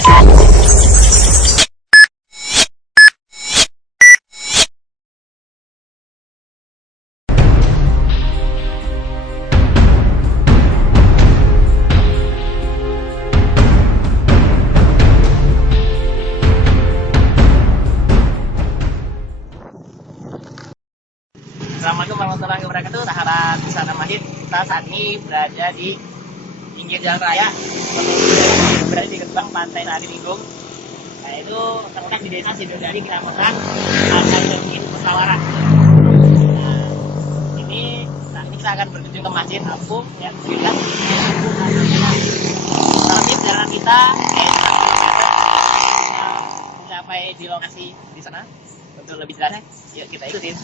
Assalamualaikum warahmatullahi wabarakatuh, sahabat wisata Masjid. Kita saat ini berada di pinggir jalan raya, berada di gerbang Pantai Sari Linggung. Nah, itu terletak di desa Sidodari, Kecamatan Alkaliin, Pesawaran. Nah, ini kita akan berkunjung ke Masjid Apung ya, sekitar lebih jalan kita mencapai di lokasi di sana. Untuk lebih jelasnya, yuk kita ikutin.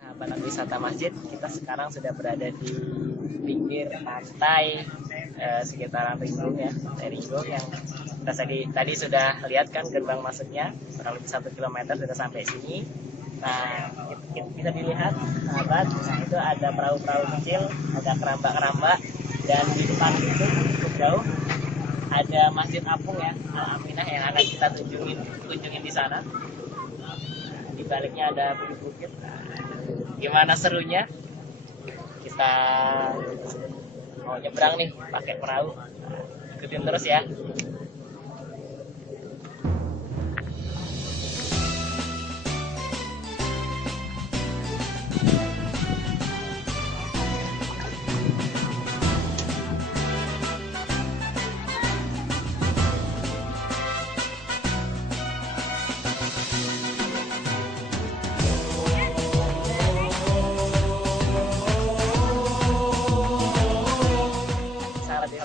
Sahabat wisata Masjid, kita sekarang sudah berada di pinggir pantai sekitaran Ringgong ya, pantai Ringgong yang kita tadi sudah lihat kan gerbang masuknya, kurang lebih 1 km sudah sampai sini. Nah, bisa dilihat sahabat, nah itu ada perahu-perahu kecil, ada keramba-keramba, dan di depan itu cukup jauh ada Masjid Apung ya, Al Aminah yang akan kita kunjungin di sana. Di baliknya ada bukit-bukit. Gimana serunya? Kita mau nyebrang nih pakai perahu. Ikutin terus ya.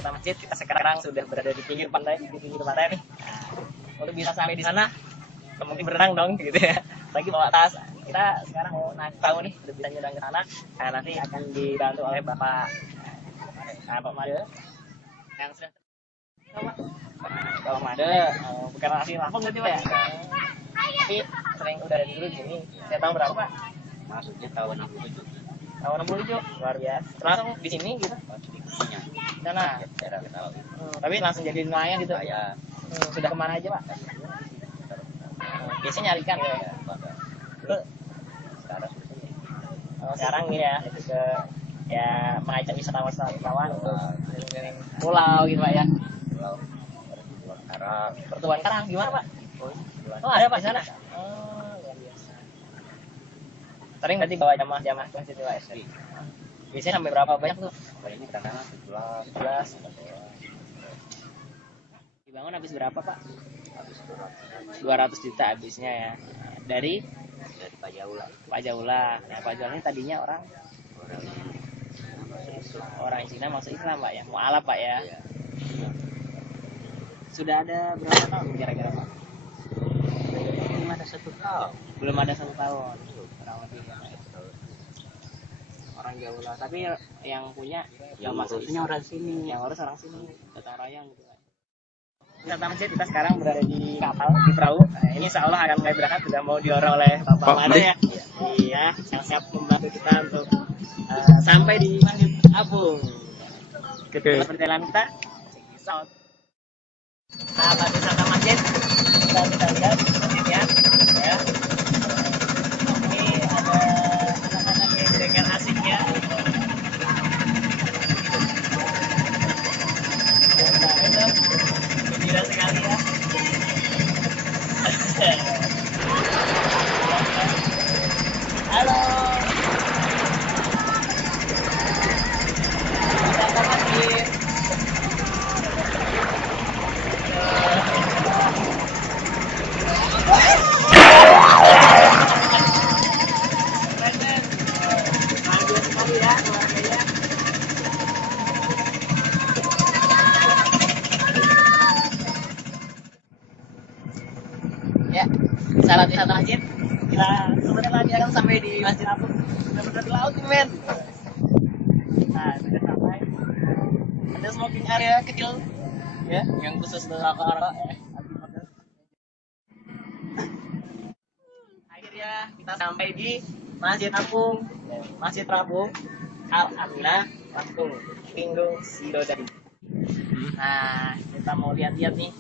Masjid, kita sekarang sudah berada di pinggir pantai nih. Nah, untuk bisa sampai di sana, mungkin berenang dong gitu ya. Lagi bawa tas. Kita sekarang mau naik perahu nih, udah bisa nyebrang ke sana. Nah, nanti akan dibantu oleh Bapak Made yang sudah Bapak Made, bukan asli Lampung gitu ya. Tapi sering udah dari dulu di sini. Saya tahu berapa Pak? Maksudnya tahun 67. Tahun 67, luar biasa. Langsung di sini gitu. Sana. Tapi langsung jadi nelayan gitu. Ya. Sudah kemana aja Pak? Biasanya nyari ikan ya. Sekarang ini ya, itu ke ya mengajak wisatawan untuk keliling pulau gitu Pak ya. Pertuan Karang gimana Pak? Oh ada Pak di sana. Oh luar biasa. Sering berarti bawa jamaah ke situ Pak. Biasanya sampai berapa banyak tuh? Ini kadang-kadang 11. Dibangun habis berapa Pak? habis 200 juta habisnya ya. Dari Pak Jaula. Pak Jaula. Nah, Pak Jaula ini tadinya orang Cina masuk Islam Pak ya. Mualaf Pak ya. Iya. Sudah ada berapa tahun kira-kira Pak? Belum ada 1 tahun. Belum ada 1 tahun. Kurang lebih ya. Orang Jaula. Tapi yang punya Yang masuk ngurusnya orang sini. Yang urus orang sini. Gotong royong gitu Pak. Wisata Masjid, kita sekarang berada di kapal, di perahu. Nah, ini insya Allah akan mulai berangkat, sudah mau diorong oleh Bapak Made ya. Iya, siap membantu kita untuk sampai di Masjid Apung. Kedua perjalanan kita, sahabat wisata Masjid, kita lihat masjidnya, ya. Ini ada anak-anak yang dengan asiknya. Gembira sekali ya. Halo. Wisata Masjid. Keren. Bagus sekali ya keluarganya. Ya, sahabat wisata Masjid, kita sebentar lagi akan sampai di Masjid Apung. Benar-benar di laut nih men. Nah, sudah sampai. Ada smoking area kecil, ya, yang khusus untuk rokok-rokok. Akhirnya kita sampai di Masjid Apung, Masjid Terapung. Al Amna Patung Ringgong Sidodadi. Nah, kita mau lihat-lihat nih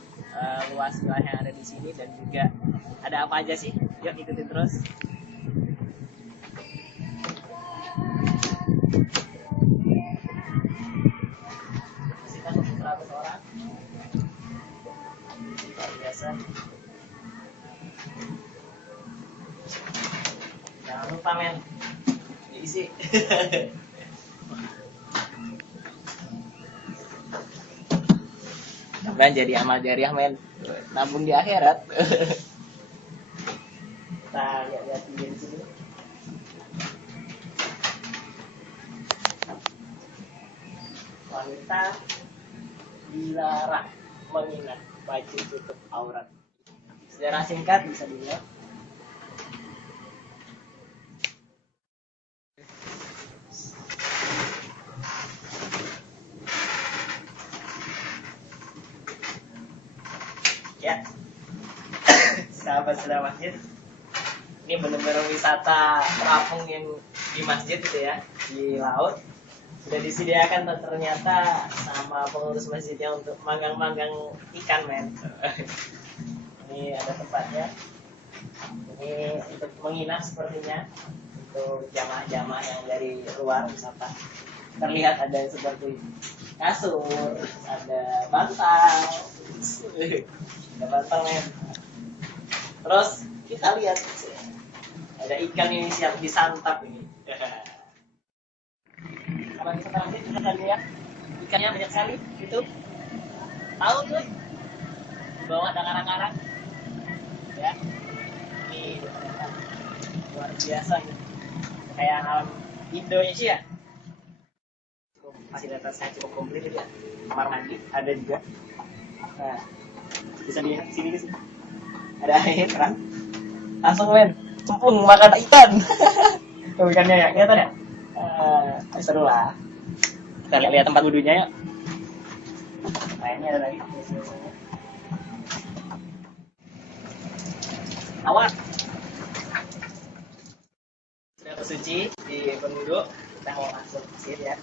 luas wilayah yang ada di sini dan juga ada apa aja sih. Yuk ikutin terus. Kita 100 orang. Luar biasa. Jangan lupa men diisi. Sampai jadi amal jariah men, nabung di akhirat. Kita lihat-lihat di sini. Wanita dilarang mengingat baju tutup aurat. Sejarah singkat bisa dilihat. Ya, sahabat-sahabat masjid, ini benar-benar wisata terapung yang di masjid gitu ya, di laut. Sudah disediakan ternyata sama pengurus masjidnya untuk manggang-manggang ikan men. Ini ada tempatnya. Ini untuk menginap sepertinya untuk jamaah-jamaah yang dari luar wisata. Terlihat ada yang seperti kasur, ada bantal, ada bantal men. Terus kita lihat ada ikan ini siap disantap ini. Kalau kita transit kita akan lihat ikannya banyak sekali itu. Tahu tuh di bawah ada karang-karang ya. Ini luar biasa nih. Kayak alam Indonesia. Fasilitasnya cukup komplit ya. Kamar mandi ada juga. Nah, bisa dilihat sini di sini. Ada air kan? Langsung men, cempung makan ikan. Tuh ikannya ya, kelihatan ya? Seru lah. Kita lihat tempat wudhunya ya. Nah ini ada lagi. Awal sudah bersuci di penwudhu, kita mau masuk masjid ya,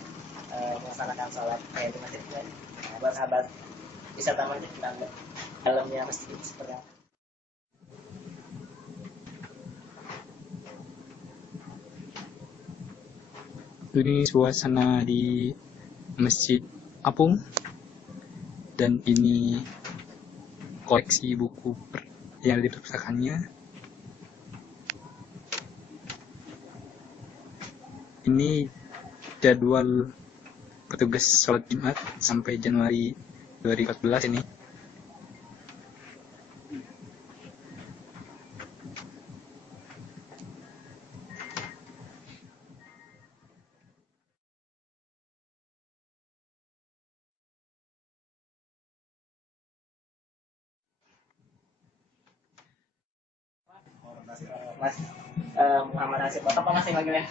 melaksanakan sholat kayak di masjid kan. Nah, buat sahabat wisata masjid kita lihat dalamnya masjid ini seperti apa. Ini suasana di Masjid Apung, dan ini koleksi buku yang ada di perpustakaannya. Ini jadwal petugas sholat Jumat sampai Januari 2014 ini. Mas Muhammad Nasib Bapak apa masih panggilnya?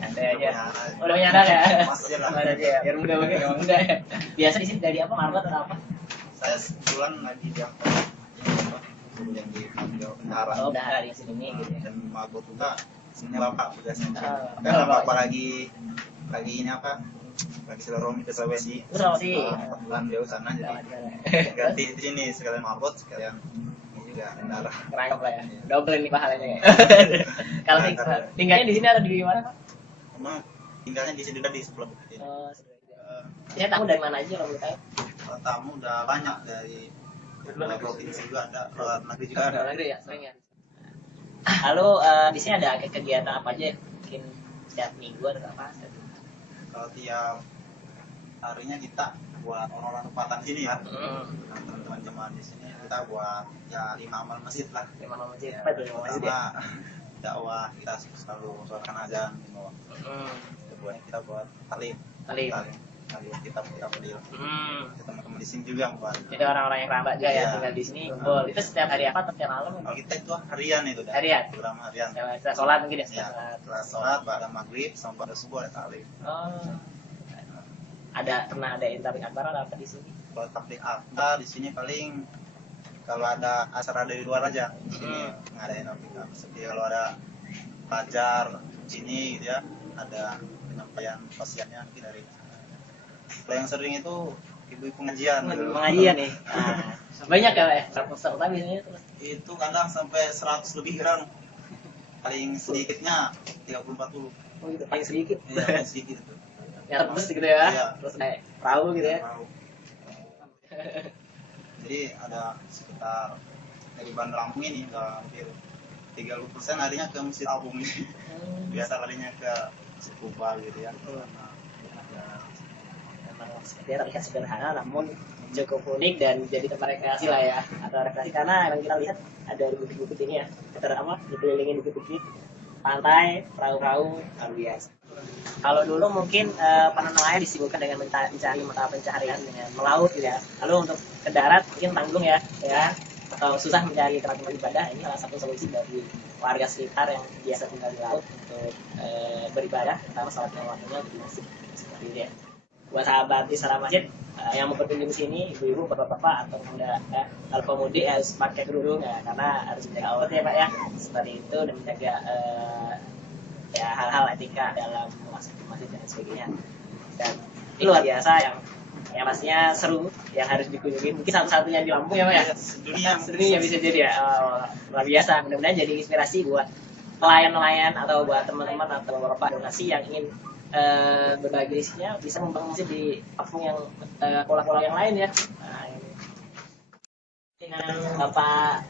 Santai aja. Udah menyadar ya? Mas aja ya. Biar muda banget ya, muda ya. Biasa di sini dari apa? Marbot atau apa? Saya sebulan lagi di apa yang di bendahara. Oh, bendahara di sini nih gitu ya. Dan mabuk juga sebenarnya bapak tugasnya. Oh, Karena bapak. bapak lagi ini apa? Lagi silaturahmi ke Sulawesi. Sulawesi. 4 bulan jauh sana jadi ganti di sini sekalian mabuk sekalian ini juga bendahara. Kerangkap lah ya. Double ini pahalanya ya. Kalau tinggalnya di sini atau di mana Pak? Emang tinggalnya di sini di sebelah bukit. Oh, ini tamu dari mana aja kalau boleh tahu? Tamu udah banyak dari luar provinsi juga ada, luar negeri juga ada. Luar negeri ya, sering ya. Lalu di sini ada kegiatan apa aja? Mungkin setiap minggu atau apa? Kalau tiap harinya kita buat orang-orang tempatan sini ya, teman-teman jemaah di sini kita buat ya 5 amal masjid lah. 5 masjid. Ya, Apa itu 5 masjid ya? pertama dakwah kita selalu suarakan azan gitu. Keduanya kita buat talim kita fadil. Teman-teman di sini juga buat. Jadi orang-orang yang kerabat juga ya Iya. tinggal di sini kumpul. Itu setiap hari apa atau setiap malam? Kalau kita itu harian itu dah. Harian? Program harian. Setelah sholat mungkin ya? Ya, setelah sholat, pada maghrib sampai pada subuh ada talim. Oh. Pernah ada tablik akbar atau apa di sini? Kalau tablik akbar di sini paling kalau ada acara dari luar aja, di sini ngadain tablik akbar. Seperti kalau ada pelajar sini gitu ya, ada penyampaian pasiennya mungkin dari. Kalau yang sering itu ibu-ibu pengajian. Pengajian nih. Nah, banyak ya, peserta biasanya terus. Itu kadang sampai 100 lebih kan. Paling sedikitnya 30-40. Oh gitu, paling sedikit. Iya, paling sedikit itu. Ya rebus gitu ya. Iya. Terus naik perahu gitu ya. Perahu. Jadi ada sekitar dari Bandar Lampung ini udah hampir 30% larinya ke Masjid Agung ini. Biasa larinya ke Masjid Kuba gitu ya. Memang sepertinya terlihat sederhana namun cukup unik dan jadi tempat rekreasi lah ya, atau rekreasi karena yang kita lihat ada bukit-bukit ini ya, dikelilingin bukit-bukit, pantai, perahu-perahu, luar biasa. Kalau dulu mungkin para nelayan disibukkan dengan mencari mata pencaharian dengan melaut gitu ya. Lalu untuk ke darat mungkin tanggung ya, atau susah mencari tempat ibadah. Ini salah satu solusi dari warga sekitar yang biasa tinggal di laut untuk beribadah, terutama sholat lima waktunya di masjid seperti ini ya. Buat sahabat Isra Masjid yang mau berkunjung sini, ibu-ibu, bapak-bapak atau muda, kalau pemudik harus pakai kerudung ya, karena harus menjaga aurat ya Pak ya, seperti itu, dan menjaga ya hal-hal etika dalam memasuki masjid dan sebagainya. Dan ini luar biasa yang pastinya seru, yang harus dikunjungi, mungkin satu-satunya di Lampung ya Pak ya, sedunia bisa jadi ya. Luar biasa, mudah-mudahan jadi inspirasi buat nelayan-nelayan atau buat teman-teman atau bapak donasi yang ingin berbagi isinya, bisa membangun masjid di kampung yang pola-pola yang lain ya. Nah, ini dengan Bapak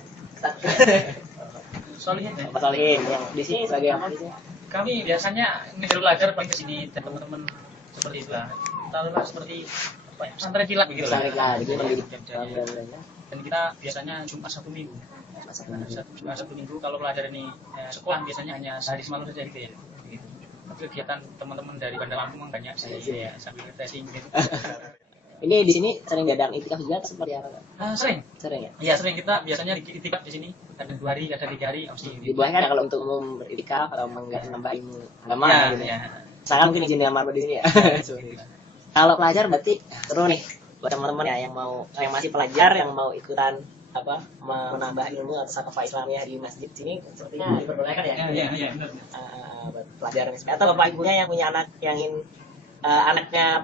Solihin ya. Bapak Solihin yang di sini sebagai apa di sini? Kami biasanya ngejar belajar paling kesini dan teman-teman seperti itu lah. Taruhlah seperti apa ya, pesantren kilat begitu lah. Pesantren kilat, begitu, mendidik. Dan kita biasanya Jumat Sabtu Minggu. Jumat Sabtu Minggu kalau pelajaran ini sekolah biasanya hanya sehari semalam saja gitu ya. Begitu. Tapi kegiatan teman-teman dari Bandar Lampung banyak sih ya, sambil tracing gitu. Ini di sini sering diadakan itikaf juga seperti apa? Sering Ya. Iya, sering kita biasanya itikaf di sini ada 2 hari, ada 3 hari mesti. Dibolehkan kalau untuk umum beritikaf atau menambah ilmu agama Ya, gitu. ya. Saya mungkin izin dilamar di sini ya. Kalau pelajar berarti seru nih buat teman-teman ya yang masih pelajar yang mau ikutan menambah ilmu atau sakafa Islamiyah di masjid sini sepertinya diperbolehkan ya. Iya, benar. Buat pelajar atau bapak ibunya yang punya anak yang ingin anaknya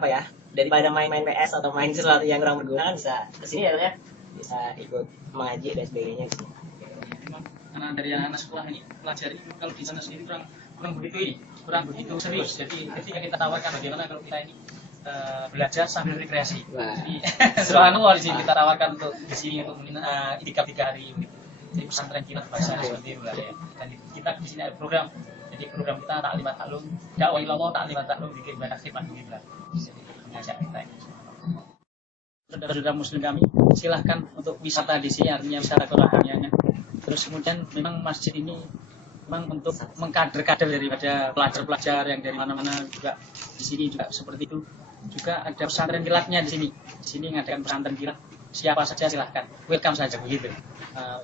daripada main-main PS atau main sesuatu yang kurang berguna kan bisa kesini ya, bisa ikut mengaji dan sebagainya gitu. Memang karena dari anak sekolah ini pelajari kalau di sana sendiri kurang begitu serius. Jadi ketika kita tawarkan bagaimana kalau kita ini belajar sambil rekreasi. Jadi soalnya di sini kita tawarkan untuk di sini untuk itikaf 3 hari gitu. Jadi pesantren kita bahasa seperti itu lah ya. Dan kita di sini ada program. Jadi program kita taklimat taklum, dakwah ilallah taklimat taklum bikin banyak khidmat gitu lah. Jadi mengajak kita ini. Saudara-saudara muslim kami, silahkan untuk wisata di sini, artinya wisata kerohaniannya. Terus kemudian memang masjid ini memang untuk mengkader-kader daripada pelajar-pelajar yang dari mana-mana juga di sini juga seperti itu. Juga ada pesantren kilatnya di sini. Di sini mengadakan pesantren kilat. Siapa saja silahkan, welcome saja begitu.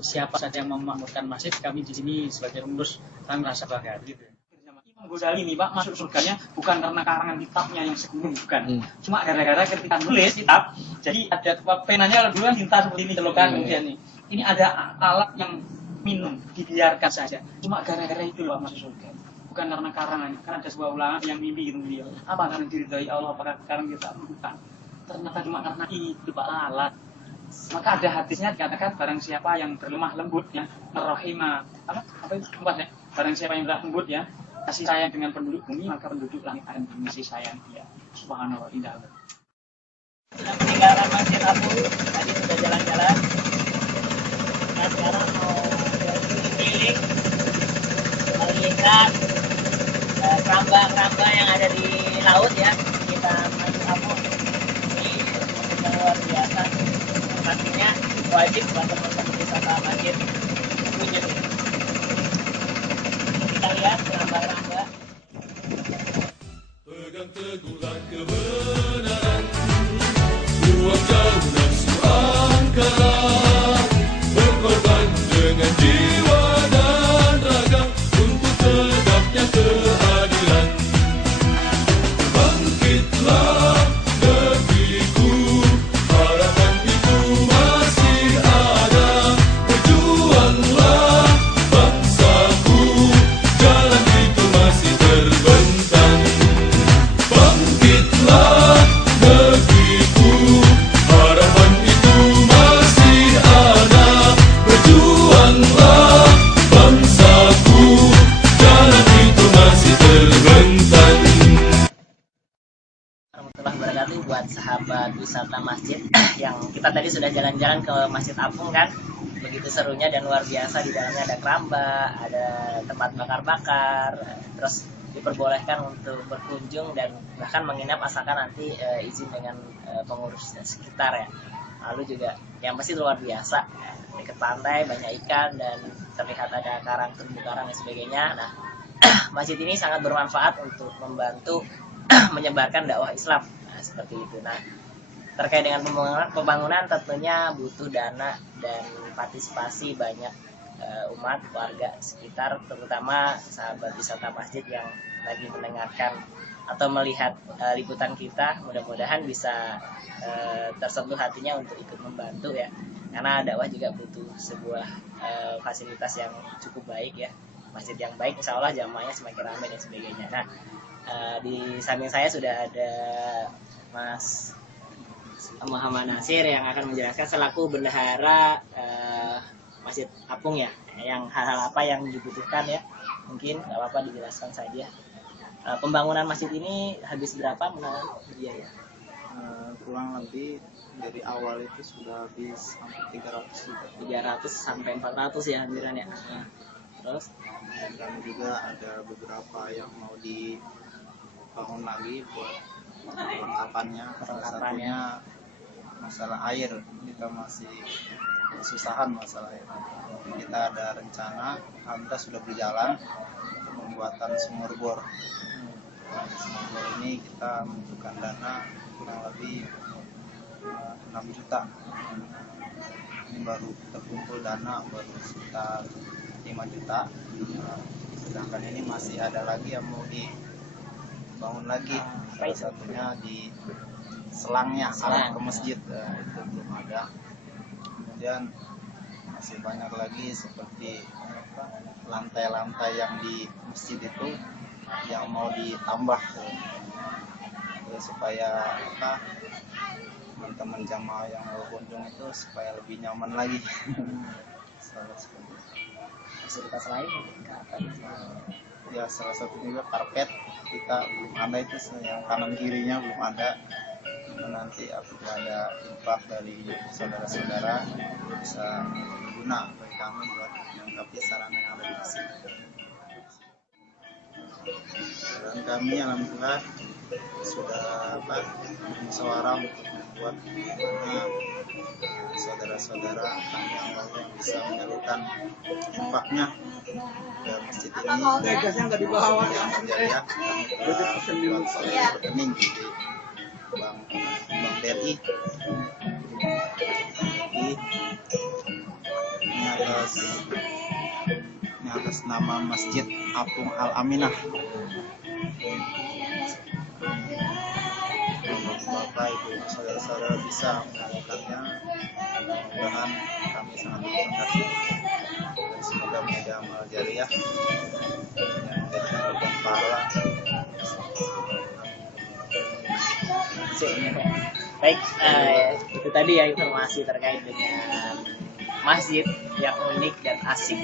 Siapa saja yang memakmurkan masjid, kami di sini sebagai pengurus kami merasa bangga gitu. Imam Ghazali ini Pak masuk surganya bukan karena karangan kitabnya yang sebelum, bukan. Cuma gara-gara ketika nulis kitab, jadi ada penanya dulu kan tinta seperti ini celokan kemudian nih. Ini ada alat yang minum, dibiarkan saja. Cuma gara-gara itu loh masuk surga. Bukan karena karangan, karena ada sebuah ulama yang mimpi gitu beliau. Apa karena diridhai Allah, apakah karena kita bukan? Ternyata cuma karena itu Pak alat. Maka ada hadisnya dikatakan barang siapa yang berlemah lembut ya, merahimah apa itu tempatnya? Barang siapa yang berlemah lembut ya, kasih sayang dengan penduduk bumi, maka penduduk langit akan kasih sayang dia. Subhanallah, indah. Sudah meninggalkan Masjid Abu, tadi sudah jalan-jalan. Nah sekarang mau keliling melihat keramba-keramba yang ada di laut ya. Kita Masjid Abu ini benar luar biasa. Pastinya wajib buat teman-teman wisata masjid kunjungi. Kita lihat keramba-keramba. Pegang teguhlah kebenaran, buang jauh nafsu angkara, berkorban dengan jiwa dan raga untuk tegaknya keadilan. Bangkitlah negeriku, harapan itu masih ada. Berjuanglah bangsaku, jalan itu masih terbentang. buat sahabat wisata masjid yang kita tadi sudah jalan-jalan ke Masjid Apung kan, begitu serunya dan luar biasa. Di dalamnya ada keramba, ada tempat bakar-bakar, terus diperbolehkan untuk berkunjung dan bahkan menginap asalkan nanti izin dengan pengurus sekitar ya. Lalu juga yang pasti luar biasa, dekat pantai, banyak ikan dan terlihat ada karang, terumbu karang dan sebagainya. Nah, masjid ini sangat bermanfaat untuk membantu menyebarkan dakwah Islam. Nah, seperti itu. Nah, terkait dengan pembangunan tentunya butuh dana dan partisipasi banyak umat, warga sekitar, terutama sahabat wisata masjid yang lagi mendengarkan atau melihat liputan kita. Mudah-mudahan bisa tersentuh hatinya untuk ikut membantu ya, karena dakwah juga butuh sebuah fasilitas yang cukup baik ya. Masjid yang baik, insya Allah jamaahnya semakin ramai dan sebagainya. Nah, di samping saya sudah ada Mas Muhammad Nasir yang akan menjelaskan selaku bendahara Masjid Apung ya, yang hal-hal apa yang dibutuhkan ya, mungkin nggak apa-apa dijelaskan saja. Pembangunan masjid ini habis berapa biaya? Kurang lebih dari awal itu sudah habis hampir 300 juta. 300 sampai 400 ya hampiran ya. Terus Dan juga ada beberapa yang mau dibangun lagi buat perlengkapannya. Salah satunya masalah air, kita masih kesusahan masalah air. Kita ada rencana, alhamdulillah sudah berjalan pembuatan sumur bor. Nah, di sumur bor ini kita membutuhkan dana kurang lebih 6 juta. Ini baru terkumpul dana baru sekitar 5 juta. Sedangkan ini masih ada lagi yang mau dibangun lagi. Salah satunya di selangnya arah ke masjid, itu belum ada. Kemudian masih banyak lagi seperti lantai-lantai yang di masjid itu yang mau ditambah supaya teman-teman jamaah yang berkunjung itu supaya lebih nyaman lagi. fasilitas lain Ya salah satu juga karpet kita belum ada, itu yang kanan kirinya belum ada. Nanti apabila ada infak dari saudara-saudara bisa berguna bagi kami buat melengkapi sarana yang ada di masjid. Dan kami alhamdulillah sudah musyawarah untuk membuat bagaimana saudara-saudara kami yang bisa menyalurkan infaknya ke masjid ini. Nggak dibawa ya. Kami buat rekening di Bank BRI. Ini atas nama Masjid Apung Al Aminah. Bapak Ibu saudara-saudara bisa melakukannya, mudah-mudahan kami sangat berterima kasih dan semoga menjadi amal jariah yang menjadikan lubang pahala. Baik, itu tadi ya informasi terkait dengan masjid yang unik dan asik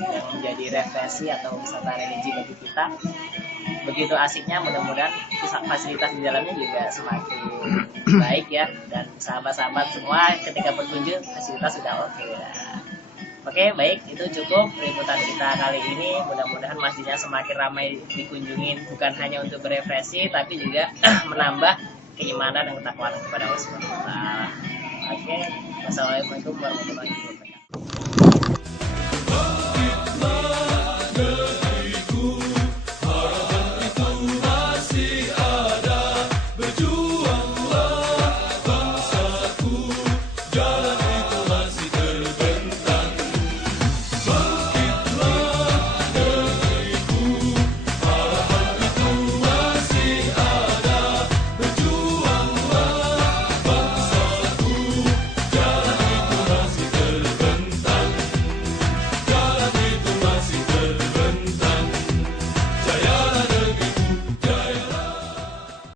yang menjadi referensi atau wisata religi bagi kita. Begitu asiknya, mudah-mudahan fasilitas di dalamnya juga semakin baik ya, dan sahabat-sahabat semua ketika berkunjung fasilitas sudah oke. Oke, baik, itu cukup liputan kita kali ini. Mudah-mudahan masjidnya semakin ramai dikunjungin, bukan hanya untuk berefleksi tapi juga menambah keimanan dan ketakwaan kepada Allah Subhanahu wa Ta'ala. Oke, wassalamualaikum warahmatullahi wabarakatuh.